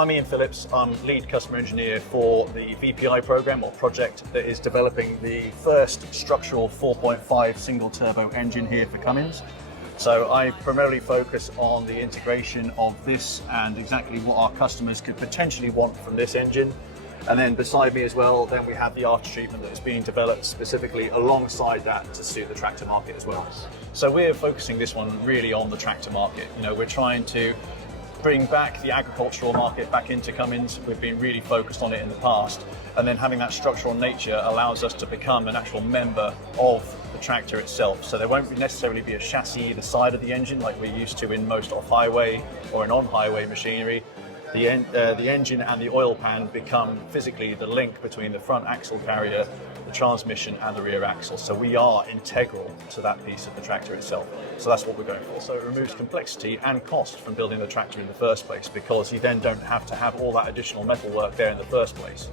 I'm Ian Phillips. I'm lead customer engineer for the VPI program or project that is developing the first structural 4.5 single turbo engine here for Cummins. So I primarily focus on the integration of this and exactly what our customers could potentially want from this engine. And then beside me as well, then we have the after treatment that is being developed specifically alongside that to suit the tractor market as well. So we're focusing this one really on the tractor market. You know, we're trying to bring back the agricultural market back into Cummins. We've been really focused on it in the past, and then having that structural nature allows us to become an actual member of the tractor itself. So there won't necessarily be a chassis either side of the engine like we're used to in most off-highway or in on-highway machinery. The engine and the oil pan become physically the link between the front axle carrier, the transmission and the rear axle. So we are integral to that piece of the tractor itself. So that's what we're going for. So it removes complexity and cost from building the tractor in the first place, because you then don't have to have all that additional metal work there in the first place.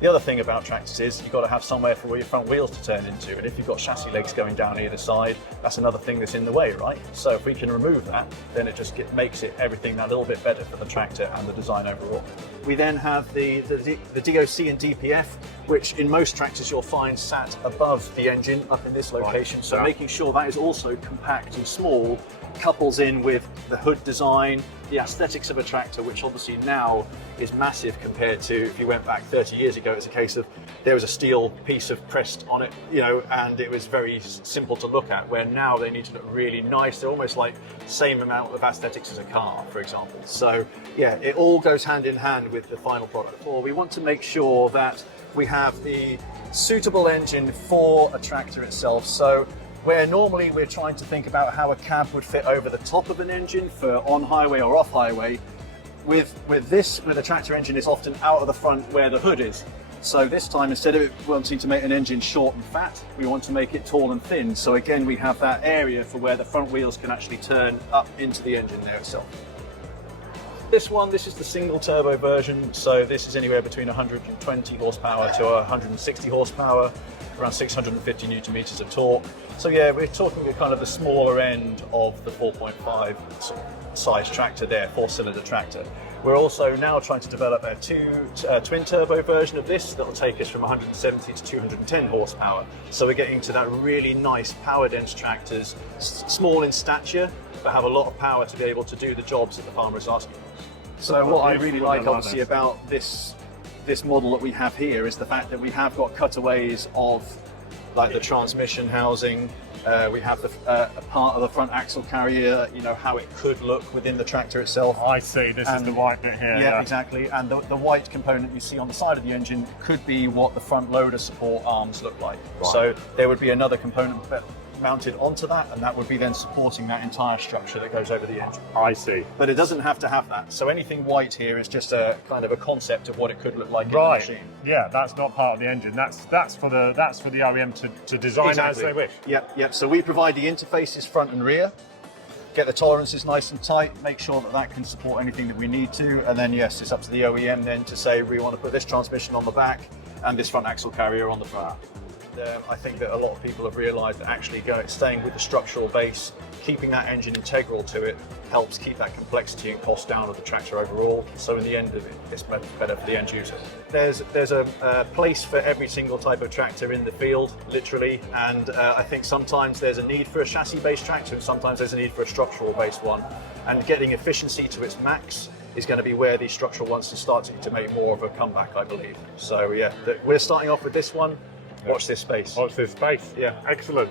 The other thing about tractors is you've got to have somewhere for your front wheels to turn into, and if you've got chassis legs going down either side, that's another thing that's in the way, right? So if we can remove that, then it just makes it everything that little bit better for the tractor and the design overall. We then have the DOC and DPF, which in most tractors you'll find sat above the engine up in this location. Right. So making sure that is also compact and small couples in with the hood design, the aesthetics of a tractor, which obviously now is massive compared to if you went back 30 years ago. It's a case of there was a steel piece of pressed on it, you know, and it was very simple to look at, where now they need to look really nice. They're almost like the same amount of aesthetics as a car, for example. So yeah, it all goes hand in hand with the final product. Well, we want to make sure that we have the suitable engine for a tractor itself. So where normally we're trying to think about how a cab would fit over the top of an engine for on-highway or off-highway, with a tractor engine, it's often out of the front where the hood is. So this time, instead of wanting to make an engine short and fat, we want to make it tall and thin. So again, we have that area for where the front wheels can actually turn up into the engine there itself. This is the single turbo version. So this is anywhere between 120 horsepower to 160 horsepower, around 650 Newton meters of torque. So yeah, we're talking at kind of the smaller end of the 4.5 size tractor there, 4-cylinder tractor. We're also now trying to develop a twin turbo version of this that will take us from 170 to 210 horsepower. So we're getting to that really nice power dense tractors, small in stature, but have a lot of power to be able to do the jobs that the farmer is asking. So what I really like obviously about this model that we have here is the fact that we have got cutaways of like the transmission housing. We have a part of the front axle carrier, you know, how it could look within the tractor itself. I see, this is the white bit here. Yeah, exactly. And the white component you see on the side of the engine could be what the front loader support arms look like. Right. So there would be another component mounted onto that, and that would be then supporting that entire structure that goes over the engine. I see. But it doesn't have to have that. So anything white here is just a kind of a concept of what it could look like in the machine. Yeah, that's not part of the engine. That's for the OEM to design exactly as they wish. Yep. So we provide the interfaces front and rear, get the tolerances nice and tight, make sure that that can support anything that we need to, and then yes, it's up to the OEM then to say we want to put this transmission on the back and this front axle carrier on the front. I think that a lot of people have realised that actually staying with the structural base, keeping that engine integral to it, helps keep that complexity and cost down of the tractor overall. So in the end of it, it's better for the end user. There's a place for every single type of tractor in the field, literally, and I think sometimes there's a need for a chassis-based tractor and sometimes there's a need for a structural-based one. And getting efficiency to its max is going to be where these structural ones are starting to make more of a comeback, I believe. So yeah, we're starting off with this one. Watch this space. Watch this space. Yeah. Excellent.